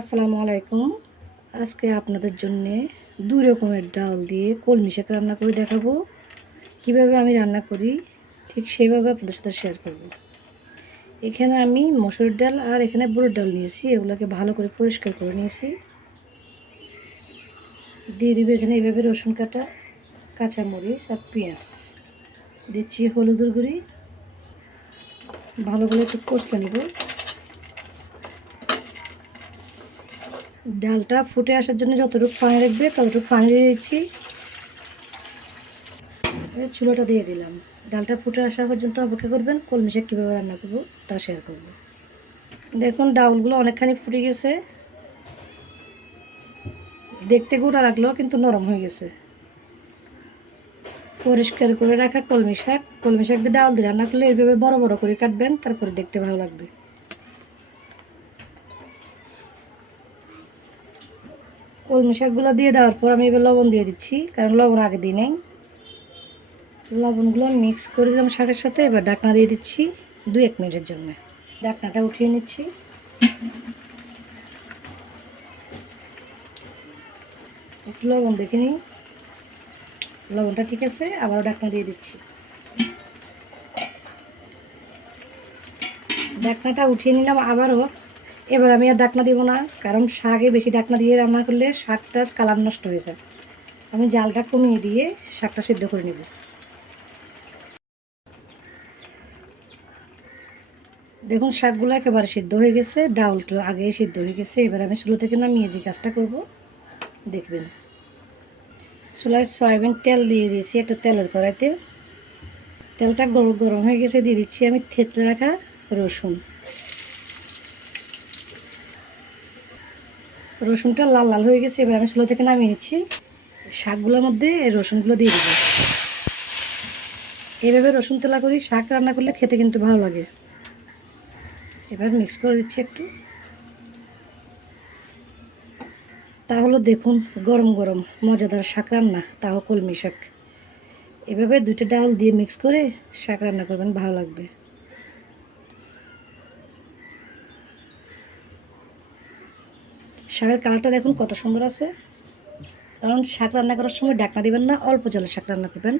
আসসালামু আলাইকুম। আজকে আপনাদের জন্য দুই রকমের ডাল দিয়ে কলমি শাক রান্না করে দেখাবো। কীভাবে আমি রান্না করি, ঠিক সেইভাবে আপনাদের সাথে শেয়ার করব। এখানে আমি মসুর ডাল আর এখানে বুড়োর ডাল নিয়েছি, এগুলোকে ভালো করে পরিষ্কার করে নিয়েছি। দিয়ে দিবে এখানে এইভাবে রসুন কাটা, কাঁচামরিচ আর পেঁয়াজ। দিচ্ছি হলুদের গুঁড়ি। ভালো করে একটু কষলে নেব। ডালটা ফুটে আসার জন্য যতটুকু পানি রাখবে ততটুকু পানি দিয়ে দিচ্ছি। চুলোটা দিয়ে দিলাম। ডালটা ফুটে আসা পর্যন্ত অপেক্ষা করবেন, কলমি শাক কীভাবে রান্না করব তা শেয়ার করব। দেখুন, ডাউলগুলো অনেকখানি ফুটে গেছে। দেখতে গোটা লাগল, কিন্তু নরম হয়ে গেছে। পরিষ্কার করে রাখা কলমি শাক। কলমি শাক দিয়ে ডাল দিয়ে রান্না করলে এইভাবে বড় বড় করে কাটবেন, তারপরে দেখতে ভালো লাগবে। কলমি শাকগুলো দিয়ে দেওয়ার পর আমি এবার লবণ দিয়ে দিচ্ছি, কারণ লবণ আগে দিই নেই। লবণগুলো মিক্স করে দিলাম শাকের সাথে, এবার ডাকনা দিয়ে দিচ্ছি দু এক মিনিটের জন্য। ডাকনাটা উঠিয়ে নিচ্ছি। একটু লবণ দেখে নিই। লবণটা ঠিক আছে, আবারও ডাকনা দিয়ে দিচ্ছি। ডাকনাটা উঠিয়ে নিলাম আবারও। এবার আমি আর ডাকনা দিব না, কারণ শাকে বেশি ডাকনা দিয়ে রান্না করলে শাকটার কালার নষ্ট হয়ে যায়। আমি জালটা কমিয়ে দিয়ে শাকটা সিদ্ধ করে নেব। দেখুন, শাকগুলো একেবারে সিদ্ধ হয়ে গেছে ডাউলটা আগে সিদ্ধ হয়ে গেছে, এবার আমি চুলো থেকে নামিয়ে যে কাজটা করব, দেখবেন। চুলায় সয়াবিন তেল দিয়ে দিয়েছি একটা তেলের কড়াইতে। তেলটা গরম গরম হয়ে গেছে, দিয়ে দিচ্ছি আমি থেতলে রাখা রসুন। রসুনটা লাল লাল হয়ে গেছে, এবার আমি চুলো থেকে নামিয়ে নিচ্ছি। শাকগুলোর মধ্যে রসুনগুলো দিয়ে দেবো। এইভাবে রসুন তেলা করি শাক রান্না করলে খেতে কিন্তু ভালো লাগে। এবার মিক্স করে দিচ্ছি একটু। তাহলে দেখুন, গরম গরম মজাদার শাক রান্না তাও কলমি শাক। এভাবে দুইটা ডাল দিয়ে মিক্স করে শাক রান্না করবেন, ভালো লাগবে। শাকের কালারটা দেখুন কত সুন্দর আছে। কারণ শাক রান্না করার সময় ডাকনা দেবেন না, অল্প জলে শাক রান্না করবেন।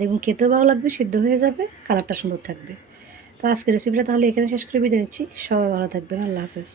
দেখুন খেতেও ভালো লাগবে, সিদ্ধ হয়ে যাবে, কালারটা সুন্দর থাকবে। তো আজকের রেসিপিটা তাহলে এখানে শেষ করে বিদায় নিচ্ছি। সবাই ভালো থাকবেন, আল্লাহ হাফেজ।